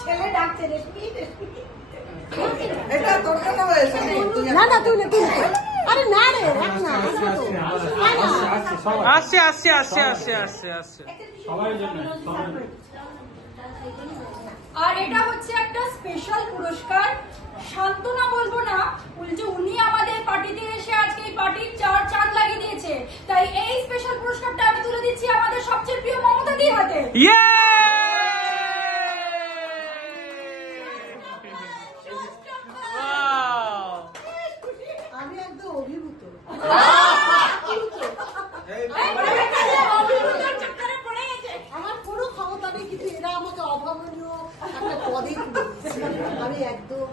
ছেলে ডাকছে রেশমি রেশমি। আসছে আসছে আসছে আসছে আসছে আসছে সবার জন্য। আর এটা হচ্ছে একটা স্পেশাল পুরস্কার, সান্ত্বনা বলবো না, উল্টে উনি আমাদের পার্টিতে এসে আজকে এই পার্টির চাঁদ লাগিয়ে দিয়েছে। তাই এই স্পেশাল পুরস্কারটা আমি তুলে দিচ্ছি আমাদের সবচেয়ে প্রিয় মমতা দির হাতে। আমি একদম অভিভূত। আমার কোনো ক্ষমতা নেই, কিন্তু এরা আমাকে অভাবনীয় একটা পদে তুলে দিচ্ছে। আমি একদম